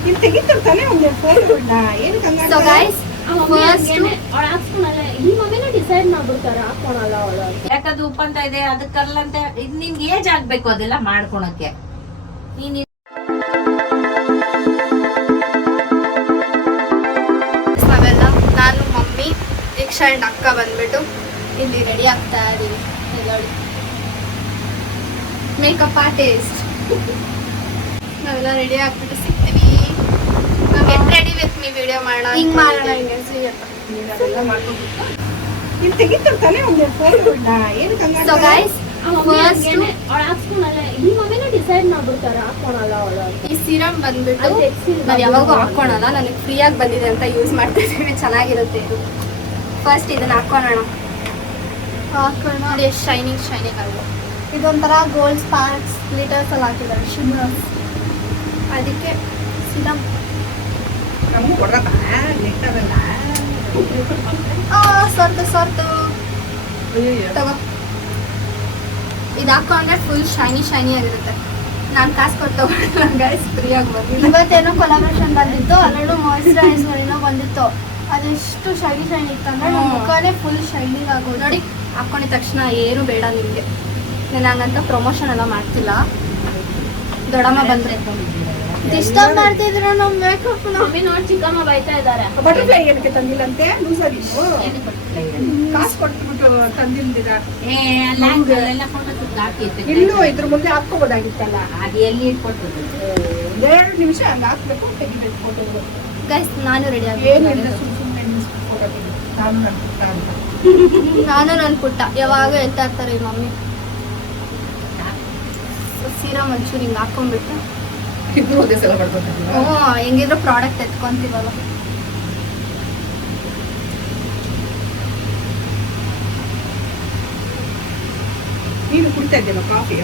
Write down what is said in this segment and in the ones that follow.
ಇಲ್ಲಿ ತೆಗಿತಿರ್ತಾನೆ ಒಂದೇ ಫೋಟೋಗಳನ್ನ ಏನಕ್ಕೆ ಹಂಗ ಸೊ ಗೈಸ್ ಈ ಮಮ್ಮಿನ ಡಿಸೈಡ್ ಮಾಡ್ಬಿಡ್ತಾರ ಹಾಕೋಣಲ್ಲ ಅವಳು ಯಾಕದು ಉಪ್ಪಂತ ಇದೆ ಅದಕ್ಕಲ್ಲಂತ ನಿನ್ಗೆ ಏಜ್ ಆಗ್ಬೇಕು ಅದೆಲ್ಲ ಮಾಡ್ಕೊಳಕ್ಕೆ ನೀನ್ ನಾವೆಲ್ಲ ನಾನು ಮಮ್ಮಿ ದೀಕ್ಷಾ ಅಂಡ್ ಅಕ್ಕ ಬಂದ್ಬಿಟ್ಟು ಇಲ್ಲಿ ರೆಡಿ ಆಗ್ತಾ ಇದೀವಿ ನೋಡಿ ಮೇಕಪ್ ಆರ್ಟಿಸ್ಟ್ ನಾವೆಲ್ಲ ರೆಡಿ ಆಗ್ಬಿಟ್ಟು ಸಿಗ್ತೀವಿ ನಾವು get ready with me video ಮಾಡೋಣ ಹಿಂಗ್ ಮಾಡೋಣ ಹಿಂಗೆ ಅದೆಲ್ಲ ಮಾಡ್ಕೊಂಡ್ಬಿಟ್ಟು ಇಲ್ಲಿ ತೆಗಿತಿರ್ತಾನೆ ಒಂದೇ ಫೋಟೋಗಳನ್ನ ಏನಕ್ಕೆ ಹಂಗ ಸೊ ಗೈಸ್ ಈ ಮಮ್ಮಿನ ಡಿಸೈಡ್ ಮಾಡ್ಬಿಡ್ತಾರ ಹಾಕೋಣಲ್ಲ ಅವಳು ಈ ಸೀರಮ್ ಬಂದ್ಬಿಟ್ಟು ನಾವು ಯಾವಾಗೂ ಹಾಕೋಣಲ್ಲ ನನಗೆ ಫ್ರೀಯಾಗಿ ಬಂದಿದೆ ಅಂತ ಯೂಸ್ ಮಾಡ್ತಾ ಇದ್ದೀವಿ ಚೆನ್ನಾಗಿರುತ್ತೆ ಇದು ಫಸ್ಟ್ ಇದನ್ನ ಹಾಕೋಣ ನೋಡಿ ಎಷ್ಟು ಶೈನಿಂಗ್ ಆಗಿದೆ ಇದೊಂಥರ ಗೋಲ್ಡ್ ಸ್ಪಾರ್ಕ್ಸ್ ಗ್ಲಿಟರ್ಸ್ ಎಲ್ಲ ಹಾಕಿದ್ದಾರೆ ಶಿಮ್ಮರ್ಸ್ ಅದಕ್ಕೆ ಸೀರಮ್ ನಮ್ಗೆ ಕೊಡಲ್ಲ ನೆಟ್ಟದಲ್ಲ ಸೊರ್ತು ತಗೋ ಇದು ಹಾಕೊಂಡ್ರೆ ಫುಲ್ ಶೈನಿ ಆಗಿರುತ್ತೆ ನಾನು ಕಾಸು ಕೊಟ್ಟು ತಗೊಂಡಿಲ್ಲ ಗೈಸ್ ಫ್ರೀಯಾಗಿ ಬಂದಿಲ್ಲ ಇವತ್ತೇನೋ ಕೊಲಾಬ್ರೇಷನ್ ಬಂದಿತ್ತು ಅಲ್ಲೂ ಮಾಯಿಶ್ಚರೈಸರ್ ಏನೋ ಬಂದಿತ್ತು ಅದೆಷ್ಟು ಶೈನಿ ಇತ್ತು ಅಂದ್ರೆ ನಮ್ಮ ಮುಖನೇ ಫುಲ್ ಶೈನಿಂಗ್ ಆಗೋದು ನೋಡಿ ಹಾಕೊಂಡಿದ ತಕ್ಷಣ ಏನು ಬೇಡ ನಿಮಗೆ ನಾನು ಹಂಗಂತ ಪ್ರಮೋಷನ್ ಎಲ್ಲ ಮಾಡ್ತಿಲ್ಲ ದೊಡ್ಡಮ್ಮ ಬಂದ್ರೆ ಡಿಸ್ಟರ್ಬ್ ಮಾಡ್ತಿದ್ರು ನಮ್ಮ ಮೇಕಪ್ ಮಮ್ಮಿ ನೋಡಿ ಚಿಕ್ಕಮ್ಮ ಬೈತಾ ಇದಾರೆ ಬಟರ್ಫ್ಲೈ ಏನಕ್ಕೆ ತಂದಿಲ್ಲಂತೆ ಲೂಸರ್ ಕಾಸು ಕೊಟ್ಬಿಟ್ಟು ತಂದಿಲ್ದಿರ ಇಲ್ಲೂ ಇದ್ರ ಮುಂದೆ ಹಾಕೋಬೋದಾಗಿತ್ತಲ್ಲ ಅದು ಎಲ್ಲಿ ಇಟ್ಕೊಟ್ಟು ಒಂದೆರಡು ನಿಮಿಷ ಹಂಗ ಹಾಕ್ಬೇಕು ತೆಗಿಬೇಕು ಫೋಟೋಗಳು ಗೈಸ್ ನಾನು ರೆಡಿ ಏನಿಲ್ಲ ಸುಮ್ಮನೆ ಫೋಟೋ ತೆಗಿ ನಾನು ನನ್ನ ಪುಟ್ಟ ಯಾವಾಗ ಹೇಳ್ತಾ ಇರ್ತಾರೆ ಈ ಮಮ್ಮಿ ಸೀರಾ ಮಂಚೂರಿ ಹಿಂಗೆ ಹಾಕೊಂಡ್ಬಿಟ್ಟು ಇಬ್ರು ಒಂದೇ ಸಲ ಮಾಡ್ಕೊತೀವಿ ಹೆಂಗಿದ್ರು ಪ್ರಾಡಕ್ಟ್ ಎತ್ಕೊಂತೀವಲ್ಲ ನೀನು ಕುಡಿತಾ ಇದ್ದೇವ ಕಾಫಿ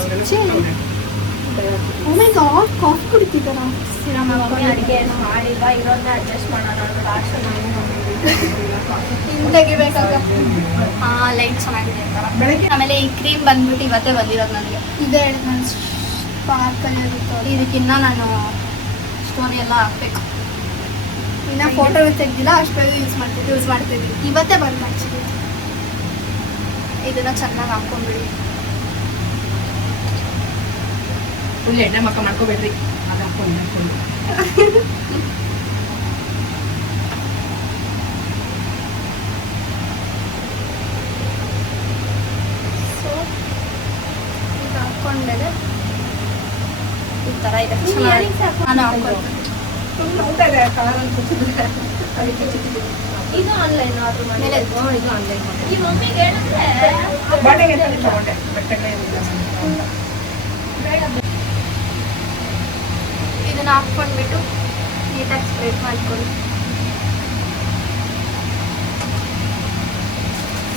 ಕಾಫಿ ಕುಡಿತಿದ್ದಾರ ಸೀರಾ ಅಡಿಗೆ ಏನು ಮಾಡಿಲ್ಲ ಇರೋದನ್ನ ಅಡ್ಜಸ್ಟ್ ಮಾಡೋಣ ಲಾಸ್ಟ್ ಹಿಂಗೆ ತೆಗಿಬೇಕಾಗ ಲೈಟ್ ಚೆನ್ನಾಗಿದೆ ಬೆಳಗ್ಗೆ ಆಮೇಲೆ ಈ ಕ್ರೀಮ್ ಬಂದ್ಬಿಟ್ಟು ಇವತ್ತೇ ಬಂದಿರೋದು ನನಗೆ ಇದೇ ಹೇಳಿದ್ ನಾನು ಸ್ಪಾರ್ಕಲ್ಲಿ ಇರುತ್ತೆ ಇದಕ್ಕಿನ್ನ ನಾನು ಸ್ಟೋರಿ ಎಲ್ಲ ಹಾಕ್ಬೇಕು ಇನ್ನು ಫೋಟೋ ತೆಗ್ದಿಲ್ಲ ಅಷ್ಟು ಯೂಸ್ ಮಾಡ್ತಿದ್ವಿ ಇವತ್ತೇ ಬಂದು ಆ್ಯಕ್ಚುಲಿ ಇದನ್ನ ಚೆನ್ನಾಗಿ ಹಾಕ್ಕೊಂಡ್ಬಿಡಿ ಫುಲ್ ಎಣ್ಣೆ ಮಕ್ಕ ಮಾಡ್ಕೋಬೇಡ್ರಿ ಅದು ಹಾಕೊಂಡು ಸೊ ಈಗ ಹಾಕ್ಕೊಂಡ್ಮೇಲೆ ಈ ಥರ ಇದೆ ನಾನು ಹಾಕ್ಕೊಳ್ತೀನಿ ಊಟ ಇದೆ ಕಲರ್ ಅಂತ ಕೂತಿದ್ರೆ ಅದಕ್ಕೆ ಚಿಕ್ಕಿದೆ ಇದು ಆನ್ಲೈನ್ ಆರ್ಡರ್ ಮಾಡಿ ಮೇಲೆ ಇದು ಆನ್ಲೈನ್ ಈ ಮಮ್ಮಿಗೆ ಹೇಳಿದ್ರೆ ಬಾಟೆಗೆ ತಗೊಂಡೆ ಬಟ್ಟೆಗಳೇ ಇದನ್ನ ಹಾಕ್ಕೊಂಡ್ಬಿಟ್ಟು ನೀಟಾಗಿ ಸ್ಪ್ರೆಡ್ ಮಾಡ್ಕೊಳ್ಳಿ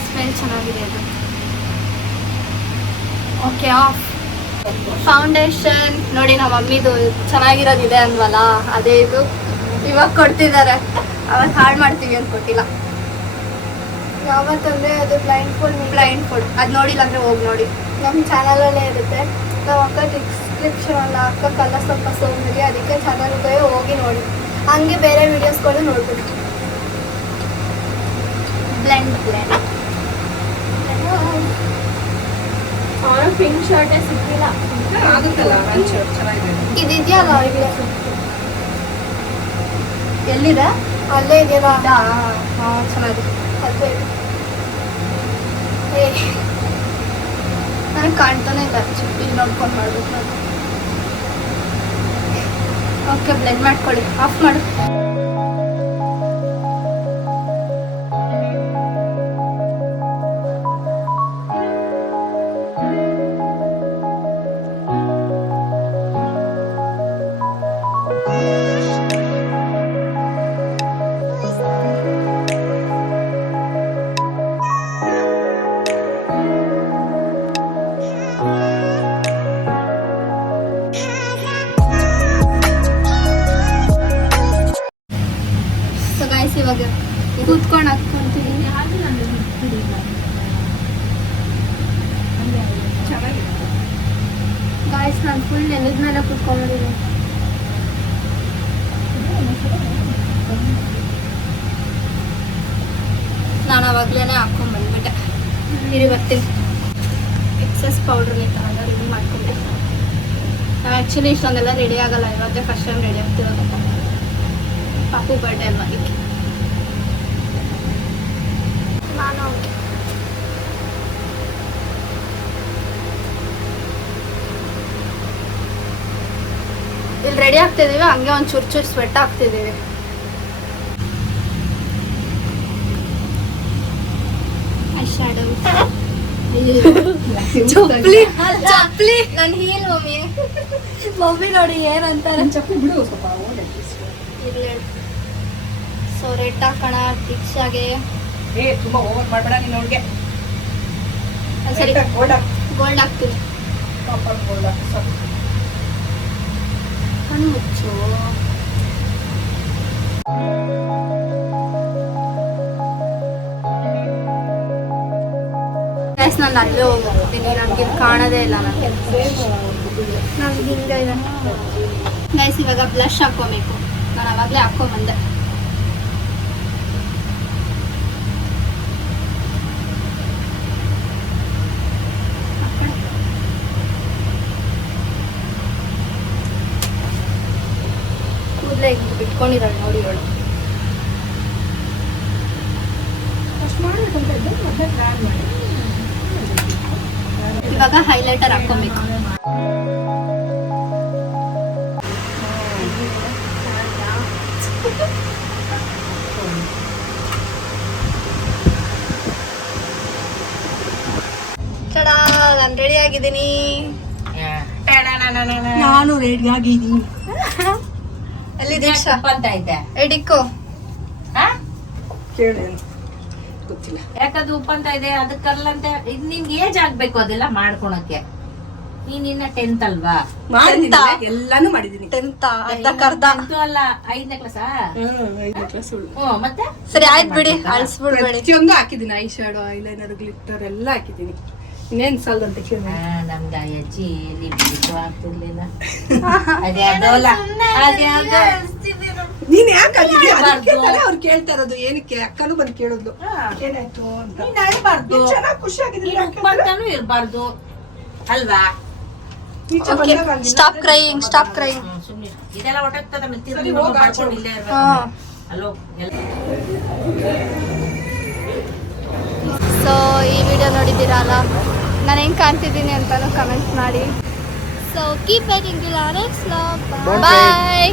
ಸ್ಮೆಲ್ ಚೆನ್ನಾಗಿದೆ ಅದು ಓಕೆ ಆಫ್ ಫೌಂಡೇಶನ್ ನೋಡಿ ನಮ್ಮ ಮಮ್ಮಿದು ಚೆನ್ನಾಗಿರೋದಿದೆ ಅಂದ್ವಲ್ಲ ಅದೇ ಇದು ಇವಾಗ ಕೊಡ್ತಿದ್ದಾರೆ ಅವತ್ತು ಹಾಳು ಮಾಡ್ತೀವಿ ಅಂತ ಕೊಟ್ಟಿಲ್ಲ ಯಾವತ್ತಂದರೆ ಅದು ಬ್ಲೈಂಡ್ ಫುಡ್ ಅದು ನೋಡಿಲ್ಲ ಅಂದರೆ ಹೋಗಿ ನೋಡಿ ನಮ್ಮ ಚಾನಲಲ್ಲೇ ಇರುತ್ತೆ ನಾವು ಅಕ್ಕ ಡಿಸ್ಕ್ರಿಪ್ಷನ್ ಅಲ್ಲ ಅಕ್ಕಕ್ಕೆಲ್ಲ ಸ್ವಲ್ಪ ಸೋಂಬಿರಿ ಅದಕ್ಕೆ ಚಾನಲ್ಗೆ ಹೋಗಿ ನೋಡಿ ಹಂಗೆ ಬೇರೆ ವೀಡಿಯೋಸ್ಗಳು ನೋಡ್ಬೋದು ಬ್ಲೆಂಡ್ ಅವನು ಪಿಂಕ್ ಶರ್ಟೇ ಸಿಕ್ಕಿಲ್ಲ ಆಗುತ್ತಲ್ಲ ಚೆನ್ನಾಗಿದೆ ಇದೆಯಲ್ಲ ಎಲ್ಲಿದೆ ಅಲ್ಲೇ ಇದೆಯಲ್ಲ ಹಾಂ ಚೆನ್ನಾಗಿದೆ ಅದೇ ನನಗೆ ಕಾಣ್ತಾನೆ ಇಲ್ಲ ಇಲ್ಲಿ ನೋಡ್ಕೊಂಡು ಮಾಡ್ಬೇಕು ನಾನು ಓಕೆ ಬ್ಲೆಂಡ್ ಮಾಡ್ಕೊಳ್ಳಿ ಆಫ್ ಮಾಡು ಇವಾಗ ಕೂತ್ಕೊಂಡು ಹಾಕ್ಕೊಂತೀನಿ ಗಾಯ್ಸ್ ನಾನು ಫುಲ್ ನೆಲದ ಮೇಲೆ ಕೂತ್ಕೊಂಡಿದ್ದೀನಿ ಆವಾಗಲೇ ಹಾಕ್ಕೊಂಡು ಬಂದ್ಬಿಟ್ಟೆ. ಇರಿ ಬರ್ತೀನಿ. ಎಕ್ಸಸ್ ಪೌಡ್ರನ್ನ ತಗೊಂಡು ರೆಡಿ ಮಾಡ್ಕೊಂಡೆ. ನಾವು ಆ್ಯಕ್ಚುಲಿ ಇಷ್ಟೊಂದೆಲ್ಲ ರೆಡಿ ಆಗಲ್ಲ, ಇವತ್ತೇ ಫಸ್ಟ್ ಟೈಮ್ ರೆಡಿ ಆಗ್ತಿರೋದು. ಪಾಪು ಬರ್ಡೇ ಅಲ್ವಾ ಅದಕ್ಕೆ. ನಾನು ಇಲ್ಲಿ ರೆಡಿ ಆಗ್ತಿದ್ದೀವಿ, ಹಂಗೆ ಒಂದು ಚೂರು ಸ್ವೆಟ್ ಆಗ್ತಿದ್ದೀವಿ. ಐಶ್ಯಾಡೋ ಚಪ್ಪಲಿ ನನ್ನ ಹೀಲ್ ಮಮ್ಮಿ ನೋಡಿ ಏನಂತಾರೆ. ಚಪ್ಪಲಿ ಬಿಡು ಸ್ವಲ್ಪ ಇರ್ಲಿ. ಸೊ ರೆಡ್ ಹಾಕೋಣ ದೀಕ್ಷಾಗೆ. ತುಂಬಾ ಓವರ್ ಮಾಡಬೇಡ ನೀನು ಅವ್ಳಿಗೆ. ಸರಿ ಗೋಲ್ಡ್ ಗೋಲ್ಡ್ ಹಾಕ್ತೀನಿ. ಕಾಪರ್ ಗೋಲ್ಡ್ ಸಾಕು. ಕಣ್ಣು ಮುಚ್ಚು. ಗೈಸ್ ನಾನು ಅಲ್ಲೇ ಹೋಗ್ತೀನಿ, ನನಗೆ ಕಾಣೋದೇ ಇಲ್ಲ. ನನಗೆ ಹಿಂಗೆ ಇದೆ ಗೈಸ್. ಇವಾಗ ಬ್ಲಷ್ ಹಾಕ್ಕೋಬೇಕು. ನಾನು ಅವಾಗಲೇ ಹಾಕ್ಕೊಂಬಂದೆ. ಕೂದಲೇ ಹಿಂಗೆ ಬಿಟ್ಕೊಂಡಿದ್ದಾಳೆ ನೋಡಿ ಅವಳು. ಅಷ್ಟು ಮಾಡಬೇಕಂತ ಇದ್ದೆ ಮತ್ತೆ ಪ್ಲಾನ್ ಮಾಡಿ. ಇವಾಗ ಹೈಲೈಟರ್ ಹಾಕ್ಕೊಬೇಕು. ಚಡಾ ನಾನು ರೆಡಿ ಆಗಿದ್ದೀನಿ. ನಾನು ರೆಡಿ ಆಗಿದ್ದೀನಿ. ಎಲ್ಲಿ ದೀಕ್ಷಾ ಅಂತ ಐತೆ ಎಡಿಕ್ಕೋ ಕೇಳೇನು ಗೊತ್ತಿಲ್ಲ. ಯಾಕದು ಉಪ್ಪು ಅಂತ ಇದೆ, ಅದಕ್ಕೆ ಕರ್ಲಂತ ಇದು ನಿನ್ಗೆ ಏಜ್ ಆಗ್ಬೇಕು ಅದೆಲ್ಲ ಮಾಡ್ಕೊಳಕ್ಕೆ. ನೀನಿನ್ನ 10th ಅಲ್ವಾ? ಮಾಡಿದ್ದೀನಿ, ಎಲ್ಲಾನು ಮಾಡಿದ್ದೀನಿ. 10th ಅರ್ಧ. 10th ಅಲ್ಲ 5ನೇ ಕ್ಲಾಸಾ? 5ನೇ ಕ್ಲಾಸ್. ಮತ್ತೆ ಸರಿ ಆಯ್ತು ಬಿಡಿ, ಅಳಿಸ್ಬಿಡ್ಬೇಡಿ. ಪ್ರತಿಯೊಂದು ಹಾಕಿದ್ದೀನಿ. ಐ ಶಾಡೋ, ಐಲೈನರ್, ಗ್ಲಿಟ್ಟರ್ ಎಲ್ಲ ಹಾಕಿದ್ದೀನಿ. ಇನ್ನೇನ್ ಸಾಲದಂತ ಕೇಳಿ. ನಮ್ಗೆ ಅಜ್ಜಿ ಲಿಪ್ಸ್ಟಿಕ್ ಆಗ್ತಿರ್ಲಿಲ್ಲ. ಅದ್ಯಾವ್ದೋಲ್ಲ ಅದ್ಯಾವ್ದೋ ನೀನ್ ಯಾಕೆ ಅವ್ರು ಕೇಳ್ತಾ ಇರೋದು ಏನಕ್ಕೆ? ಅಕ್ಕನೂ ಬಂದು ಕೇಳೋದು ಏನಾಯ್ತು ಅಂತ. ನೀನ್ ಅಳ್ಬಾರ್ದು, ಚೆನ್ನಾಗಿ ಖುಷಿ ಆಗಿದ್ದೀನಿ. ಉಪ್ಪಂತಾನು ಇರ್ಬಾರ್ದು ಅಲ್ವಾ? Stop crying, stop crying. ಸುಮ್ನೆ ಇದೆಲ್ಲ ಹೊಟ್ಟೋಗ್ತದೆ. ಮತ್ತೆ ಸರಿ, ಹೋಗ್ ಆಚೆ ಮಾಡ್ಕೊಂಡು ಇಲ್ಲೇ ಇರ್ಬೇಕು. ಅಲ್ಲೋ ಸೊ ಈ ವಿಡಿಯೋ ನೋಡಿದ್ದೀರಲ್ಲ, ನಾನು ಹೆಂಗೆ ಕಾಣ್ತಿದ್ದೀನಿ ಅಂತಾನು ಕಮೆಂಟ್ ಮಾಡಿ. So keep making next vlog. ಬಾಯ್.